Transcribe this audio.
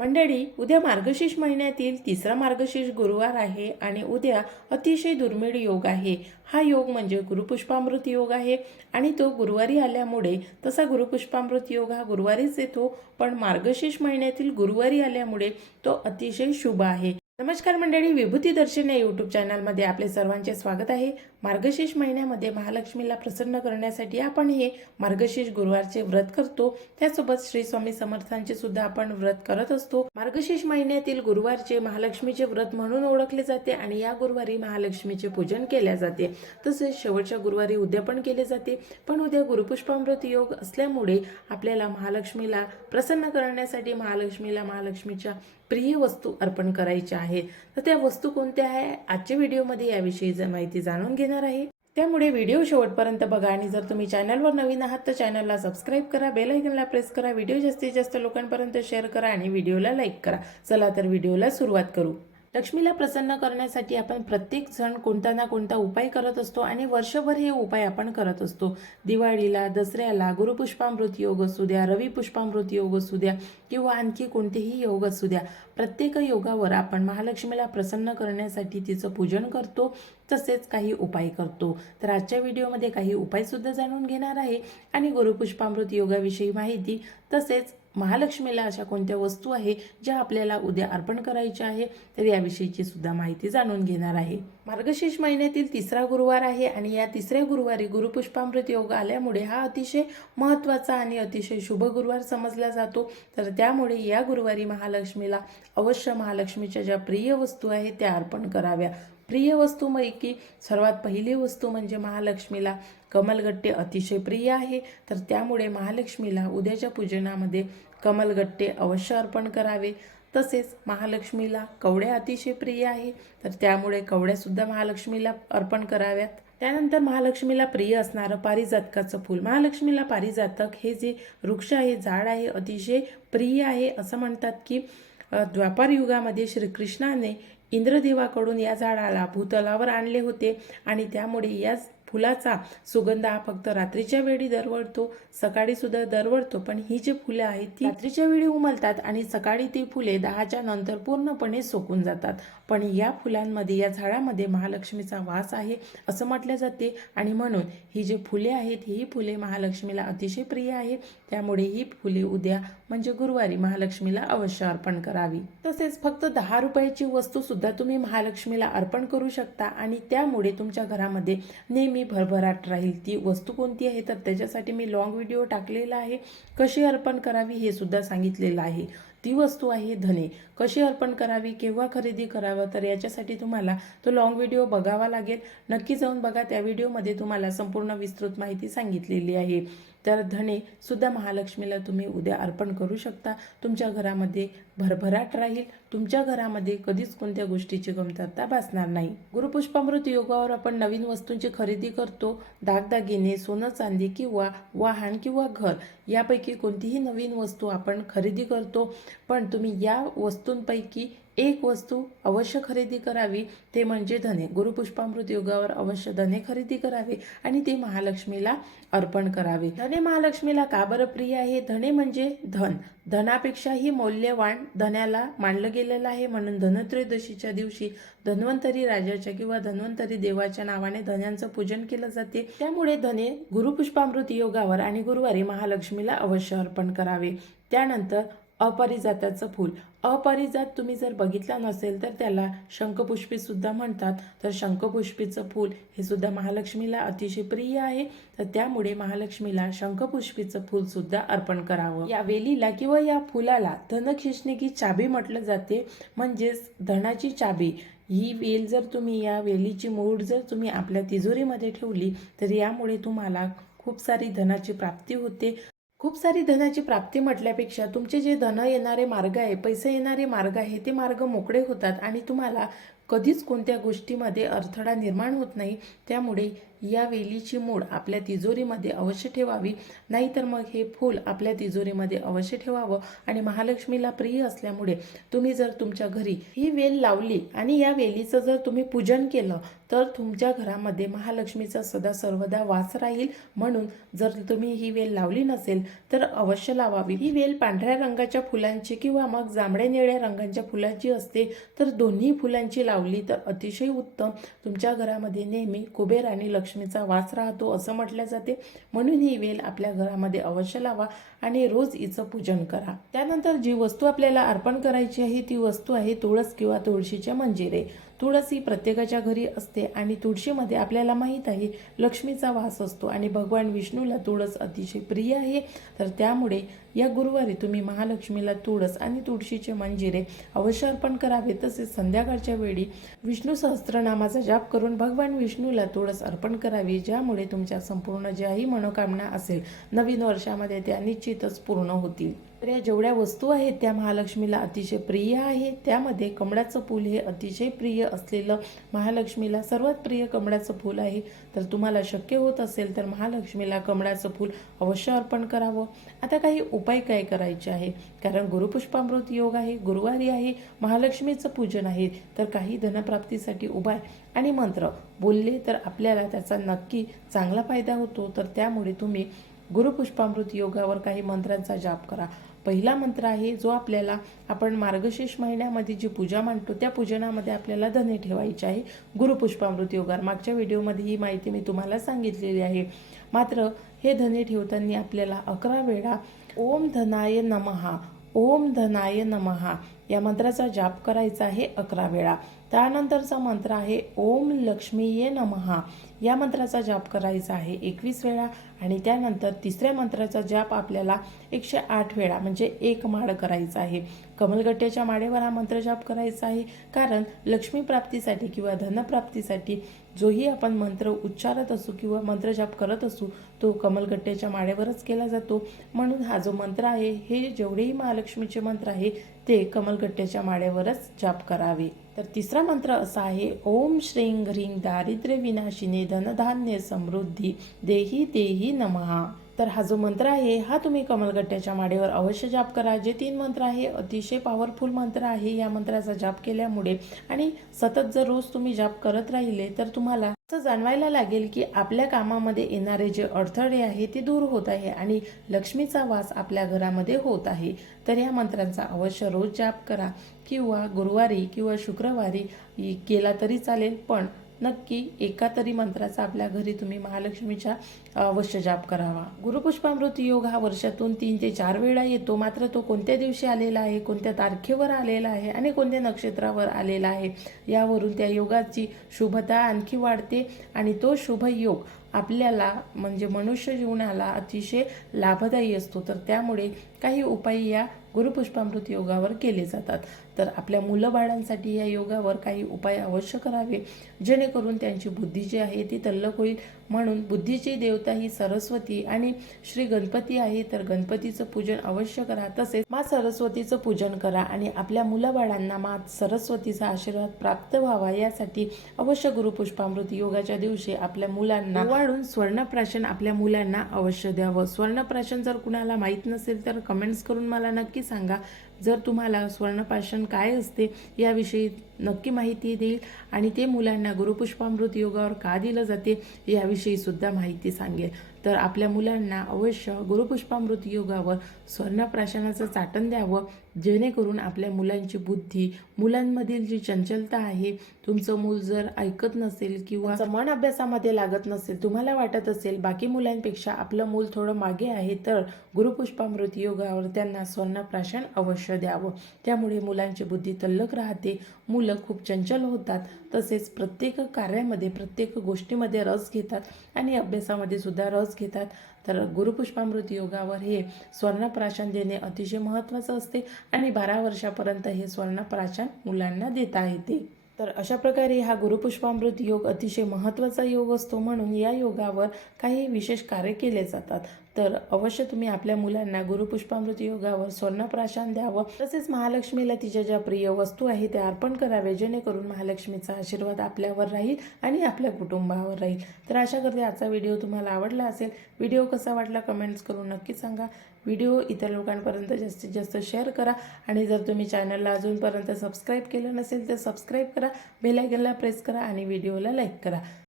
मंडळी उद्या मार्गशीर्ष महिन्यातील तिसरा मार्गशीर्ष गुरुवार आहे आणि उद्या अतिशय दुर्मिळ योग आहे. हा योग म्हणजे गुरुपुष्पामृत योग आहे आणि तो गुरुवारी आल्यामुळे तसा गुरुपुष्पामृत योग हा गुरुवारीच येतो पण मार्गशीर्ष महिन्यातील गुरुवारी आल्यामुळे तो अतिशय शुभ आहे. नमस्कार मंडळी विभूती दर्शन या यूट्यूब चॅनलमध्ये आपले सर्वांचे स्वागत आहे. मार्गशीर्ष महिन्यामध्ये महालक्ष्मीला प्रसन्न करण्यासाठी आपण हे मार्गशीर्ष गुरुवारचे व्रत करतो. त्यासोबत श्री स्वामी समर्थांचे सुद्धा आपण व्रत करत असतो. मार्गशीर्ष महिन्यातील गुरुवारचे महालक्ष्मीचे व्रत म्हणून ओळखले जाते आणि या गुरुवारी महालक्ष्मीचे पूजन केले जाते. तसेच शेवटच्या गुरुवारी उद्या पण केले जाते. पण उद्या गुरुपुष्पामृत योग असल्यामुळे आपल्याला महालक्ष्मीला प्रसन्न करण्यासाठी महालक्ष्मीला महालक्ष्मीच्या प्रिय वस्तू अर्पण करायच्या आहेत तर त्या वस्तू कोणत्या आहे? आजच्या व्हिडिओमध्ये याविषयी माहिती जाणून घेणार आहे. त्यामुळे व्हिडिओ शेवटपर्यंत बघा आणि जर तुम्ही चॅनलवर नवीन आहात तर चॅनलला सबस्क्राईब करा बेल आयकनला प्रेस करा व्हिडिओ जास्तीत जास्त लोकांपर्यंत शेअर करा आणि व्हिडिओला लाईक करा. चला तर व्हिडिओला सुरुवात करू. लक्ष्मीला प्रसन्न करण्यासाठी आपण प्रत्येक सण कोणता ना कोणता उपाय करत असतो आणि वर्षभर हे उपाय आपण करत असतो. दिवाळीला दसऱ्याला गुरुपुष्पामृत योग असू द्या रवी पुष्पामृत योग असू द्या किंवा आणखी कोणतेही योग असू द्या प्रत्येक योगावर आपण महालक्ष्मीला प्रसन्न करण्यासाठी तिचं पूजन करतो तसेच काही उपाय करतो. तर आजच्या व्हिडिओमध्ये काही उपायसुद्धा जाणून घेणार आहे. आणि गुरुपुष्पामृत योगाविषयी माहिती तसेच महालक्ष्मीला अशा कोणत्या वस्तू आहे ज्या आपल्याला उद्या अर्पण करायच्या आहे? तर याविषयीची सुद्धा माहिती जाणून घेणार आहे. मार्गशीर्ष महिन्यातील तिसरा गुरुवार आहे आणि या तिसऱ्या गुरुवारी गुरुपुष्पामृत योग आल्यामुळे हा अतिशय महत्त्वाचा आणि अतिशय शुभ गुरुवार समजला जातो. तर त्यामुळे या गुरुवारी महालक्ष्मीला अवश्य महालक्ष्मीच्या ज्या प्रिय वस्तू आहेत त्या अर्पण कराव्या. प्रिय वस्तूपैकी सर्वात पहिली वस्तू म्हणजे महालक्ष्मीला. कमलगट्टे अतिशय प्रिय आहे तर त्यामुळे महालक्ष्मीला उद्याच्या पूजनामध्ये कमलगट्टे अवश्य अर्पण करावे. तसेच महालक्ष्मीला कवड्या अतिशय प्रिय आहे तर त्यामुळे कवड्यासुद्धा महालक्ष्मीला अर्पण कराव्यात. त्यानंतर महालक्ष्मीला प्रिय असणारं पारिजातकाचं फूल. महालक्ष्मीला पारिजातक हे जे वृक्ष आहे झाड आहे अतिशय प्रिय आहे असं म्हणतात की द्वापार युगामध्ये श्रीकृष्णाने इंद्रदेवाकडून या झाडाला भूतलावर आणले होते आणि त्यामुळे याच फुलाचा सुगंध हा फक्त रात्रीच्या वेळी दरवळतो सकाळी सुद्धा दरवळतो पण ही जी फुले आहेत ती रात्रीच्या वेळी उमलतात आणि सकाळी ती फुले दहाच्या नंतर पूर्णपणे सुकून जातात. पण या फुलांमध्ये या झाडामध्ये महालक्ष्मीचा वास आहे असं म्हटलं जाते. आणि म्हणून ही जी फुले आहेत ही फुले महालक्ष्मीला अतिशय प्रिय आहे. त्यामुळे ही फुले उद्या म्हणजे गुरुवारी महालक्ष्मीला अवश्य अर्पण करावी. तसेच फक्त दहा रुपयाची वस्तू सुद्धा तुम्ही महालक्ष्मीला अर्पण करू शकता आणि त्यामुळे तुमच्या घरामध्ये नेहमी भरभराट राहील. ती वस्तू कोणती आहे? तर त्याच्यासाठी मी लॉंग व्हिडिओ टाकलेला आहे. कशी अर्पण करावी हे सुद्धा सांगितलेलं आहे. ती वस्तू आहे धने. कशी अर्पण करावी केव्हा खरेदी करावं? तर याच्यासाठी तुम्हाला तो लॉंग व्हिडिओ बघावा लागेल. नक्की जाऊन बघा. त्या व्हिडिओमध्ये तुम्हाला संपूर्ण विस्तृत माहिती सांगितलेली आहे. तर धने सुद्धा महालक्ष्मीला तुम्ही उद्या अर्पण करू शकता. तुमच्या घरामध्ये भरभराट राहील. तुमच्या घरामध्ये कधीच कोणत्या गोष्टीची कमतरता भासणार नाही. गुरुपुष्पामृत योगावर आपण नवीन वस्तूंची खरेदी करतो. दागदागिने सोनं चांदी किंवा वाहन किंवा घर यापैकी कोणतीही नवीन वस्तू आपण खरेदी करतो. पण तुम्ही या वस्तूंपैकी एक वस्तू अवश्य खरेदी करावी ते म्हणजे धने. गुरुपुष्पामृत योगावर अवश्य धने खरेदी करावे आणि ते महालक्ष्मीला अर्पण करावे. धने महालक्ष्मीला का बरं प्रिय आहे? धने म्हणजे धन. धनापेक्षाही मौल्यवान धन्याला मानलं गेलेलं आहे. म्हणून धनत्रयोदशीच्या दिवशी धन्वंतरी राजाच्या किंवा धन्वंतरी देवाच्या नावाने धन्यांचं पूजन केलं जाते. त्यामुळे धने गुरुपुष्पामृत योगावर आणि गुरुवारी महालक्ष्मीला अवश्य अर्पण करावे. त्यानंतर अपरिजाताचं फूल. अपरिजात तुम्ही जर बघितला नसेल तर त्याला शंखपुष्पीसुद्धा म्हणतात. तर शंखपुष्पीचं फूल हे सुद्धा महालक्ष्मीला अतिशय प्रिय आहे. तर त्यामुळे महालक्ष्मीला शंखपुष्पीचं फूलसुद्धा अर्पण करावं. या वेलीला किंवा या फुलाला धन की चाबी म्हटलं जाते. म्हणजेच धनाची चाबी. ही वेल जर तुम्ही या वेलीची मूळ जर तुम्ही आपल्या तिजोरीमध्ये ठेवली तर यामुळे तुम्हाला खूप सारी धनाची प्राप्ती होते. खूप सारी धनाची प्राप्ती म्हटल्यापेक्षा तुमचे जे धन येणारे मार्ग आहे पैसे येणारे मार्ग आहे ते मार्ग मोकळे होतात आणि तुम्हाला कधीच कोणत्या गोष्टीमध्ये अडथळा निर्माण होत नाही. त्यामुळे या वेलीची मूळ आपल्या तिजोरीमध्ये अवश्य ठेवावी. नाहीतर मग हे फूल आपल्या तिजोरीमध्ये अवश्य ठेवावं आणि महालक्ष्मीला प्रिय असल्यामुळे तुम्ही जर तुमच्या घरी ही वेल लावली आणि या वेलीचं जर तुम्ही पूजन केलं तर तुमच्या घरामध्ये महालक्ष्मीचा सदा सर्वदा वास राहील. म्हणून जर तुम्ही ही वेल लावली नसेल तर अवश्य लावावी. ही वेल पांढऱ्या रंगाच्या फुलांची किंवा मग जांभळ्या निळ्या रंगांच्या फुलांची असते तर दोन्ही फुलांची लाव. लावली तर अतिशय उत्तम. तुमच्या घरामध्ये नेहमी कुबेर आणि लक्ष्मीचा वास राहतो असं म्हटलं जाते. म्हणून ही वेल आपल्या घरामध्ये अवश्य लावा आणि रोज हिचं पूजन करा. त्यानंतर जी वस्तू आपल्याला अर्पण करायची आहे ती वस्तू आहे तुळस किंवा तुळशीच्या मंजिरे. तुळस ही प्रत्येकाच्या घरी असते आणि तुळशीमध्ये आपल्याला माहीत आहे लक्ष्मीचा वास असतो आणि भगवान विष्णूला तुळस अतिशय प्रिय आहे. तर त्यामुळे या गुरुवारी तुम्ही महालक्ष्मीला तुळस आणि तुळशीचे मंजिरे अवश्य अर्पण करावे. तसेच संध्याकाळच्या वेळी विष्णू सहस्त्रनामाचा जाप करून भगवान विष्णूला तुळस अर्पण करावी ज्यामुळे तुमच्या संपूर्ण ज्याही मनोकामना असेल नवीन वर्षामध्ये त्या निश्चितच पूर्ण होतील. तर या जेवढ्या वस्तू आहेत त्या महालक्ष्मीला अतिशय प्रिय आहे. त्यामध्ये कमळाचं फूल हे अतिशय प्रिय असलेलं महालक्ष्मीला सर्वात प्रिय कमळाचं फूल आहे. तर तुम्हाला शक्य होत असेल तर महालक्ष्मीला कमळाचं फूल अवश्य अर्पण करावं. आता काही उपाय काय करायचे आहे? कारण गुरुपुष्पामृत योग आहे गुरुवारी आहे महालक्ष्मीचं पूजन आहे. तर काही धनप्राप्तीसाठी उपाय आणि मंत्र. बोलले तर आपल्याला त्याचा नक्की चांगला फायदा होतो. तर त्यामुळे तुम्ही गुरुपुष्पामृत योगावर काही मंत्रांचा जाप करा. पहिला मंत्र आहे जो आपल्याला आपण मार्गशीर्ष महिन्यामध्ये जी पूजा मांडतो त्या पूजनामध्ये आपल्याला धने ठेवायचे आहे. गुरुपुष्पामृत योगावर. मागच्या व्हिडिओमध्ये ही माहिती मी तुम्हाला सांगितलेली आहे. मात्र हे धने ठेवताना आपल्याला अकरा वेळा ओम धनाय नमहा ओम धनाय नमहा या मंत्राचा जाप करायचा आहे अकरा वेळा. त्यानंतरचा मंत्र आहे ओम लक्ष्मीये नमहा. या मंत्राचा जाप करायचा आहे एकवीस वेळा आणि त्यानंतर तिसऱ्या मंत्राचा जाप आपल्याला एकशे आठ वेळा म्हणजे एक माळ करायचा आहे. कमलगट्ट्याच्या माळेवर हा मंत्र जाप करायचा आहे कारण लक्ष्मी प्राप्तीसाठी किंवा धनप्राप्तीसाठी जोही आपण मंत्र उच्चारत असू किंवा मंत्र जाप करत असू तो कमलगट्ट्याच्या माळेवरच केला जातो. म्हणून हा जो मंत्र आहे हे जेवढेही महालक्ष्मीचे मंत्र आहे ते कमलगट्ट्याच्या माळेवरच जाप करावे. तर तिसरा मंत्र असा आहे ओम श्रीं ह्रीं दारिद्र्य विनाशिने धनधान्य समृद्धी देही देही नमहा. तर हा जो मंत्र आहे हा तुम्ही कमलगट्ट्याच्या माडेवर अवश्य जाप करा. जे तीन मंत्र आहे अतिशय पॉवरफुल मंत्र आहे. या मंत्राचा जाप केल्यामुळे आणि सतत जर रोज तुम्ही जाप करत राहिले तर तुम्हाला असं जाणवायला लागेल की आपल्या कामामध्ये येणारे जे अडथळे आहे ते दूर होत आहे आणि लक्ष्मीचा वास आपल्या घरामध्ये होत आहे. तर या मंत्रांचा अवश्य रोज जाप करा. किंवा गुरुवारी किंवा शुक्रवारी केला तरी चालेल पण नक्की एका तरी मंत्राचा आपल्या घरी तुम्ही महालक्ष्मीच्या अवश्य जाप करावा. गुरुपुष्पामृत योग हा वर्षातून तीन ते चार वेळा येतो. मात्र तो कोणत्या दिवशी आलेला आहे कोणत्या तारखेवर आलेला आहे आणि कोणत्या नक्षत्रावर आलेला आहे यावरून त्या योगाची शुभता आणखी वाढते आणि तो शुभ योग आपल्याला म्हणजे मनुष्य जीवनाला अतिशय लाभदायी असतो. तर त्यामुळे काही उपाय या गुरुपुष्पामृत योगावर केले जातात. तर आपल्या मुलं बाळांसाठी या योगावर काही उपाय अवश्य करावे. जेणेकरून त्यांची बुद्धी जी आहे ती तल्लक होईल. म्हणून बुद्धीची देवता ही सरस्वती आणि श्री गणपती आहे तर गणपतीचं पूजन अवश्य करा. तसेच मा सरस्वतीचं पूजन करा आणि आपल्या मुलाबाळांना मा सरस्वतीचा आशीर्वाद प्राप्त व्हावा यासाठी अवश्य गुरुपुष्पामृत योगाच्या दिवशी आपल्या मुलांना वाढून स्वर्णप्राशन आपल्या मुलांना अवश्य द्यावं. स्वर्णप्राशन जर कुणाला माहीत नसेल तर कमेंट्स करून मला नक्की सांगा जर तुम्हाला स्वर्णपाषण काय असते याविषयी नक्की माहिती देईल आणि ते मुलांना गुरुपुष्पामृत योगावर का दिलं जाते याविषयी सुद्धा माहिती सांगेल. तर आपल्या मुलांना अवश्य गुरुपुष्पामृत योगावर स्वर्णप्राशनाचं चाटण द्यावं जेणेकरून आपल्या मुलांची बुद्धी मुलांमधील जी चंचलता आहे तुमचं मूल जर ऐकत नसेल किंवा समान मन अभ्यासामध्ये लागत नसेल तुम्हाला वाटत असेल बाकी मुलांपेक्षा आपलं मूल थोडं मागे आहे तर गुरुपुष्पामृत योगावर त्यांना स्वर्णप्राशन अवश्य द्यावं. त्यामुळे मुलांची बुद्धी तल्लक राहते. मुलं खूप चंचल होतात. तसेच प्रत्येक कार्यामध्ये प्रत्येक गोष्टीमध्ये रस घेतात आणि अभ्यासामध्ये सुद्धा रस घेतात. तर गुरुपुष्पामृत योगावर हे स्वर्णप्राशन देणे अतिशय महत्त्वाचं असते आणि बारा वर्षापर्यंत हे स्वर्णप्राशन मुलांना देता येते. तर अशा प्रकारे हा गुरुपुष्पामृत योग अतिशय महत्त्वाचा योग असतो म्हणून या योगावर काही विशेष कार्य केले जातात. तर अवश्य तुम्ही आपल्या मुलांना गुरुपुष्पामृत योगावर स्वर्णप्राशान द्यावं. तसेच महालक्ष्मीला तिच्या ज्या प्रिय वस्तू आहे त्या अर्पण करावे जेणेकरून महालक्ष्मीचा आशीर्वाद आपल्यावर राहील आणि आपल्या कुटुंबावर राहील. तर अशा करते आजचा व्हिडिओ तुम्हाला आवडला असेल. व्हिडिओ कसा वाटला कमेंट्स करून नक्की सांगा. व्हिडिओ इतर लोकांपर्यंत जास्तीत जास्त शेअर करा आणि जर तुम्ही चॅनलला अजूनपर्यंत सबस्क्राईब केलं नसेल तर सबस्क्राईब करा बेलायकनला प्रेस करा आणि व्हिडिओला लाईक करा.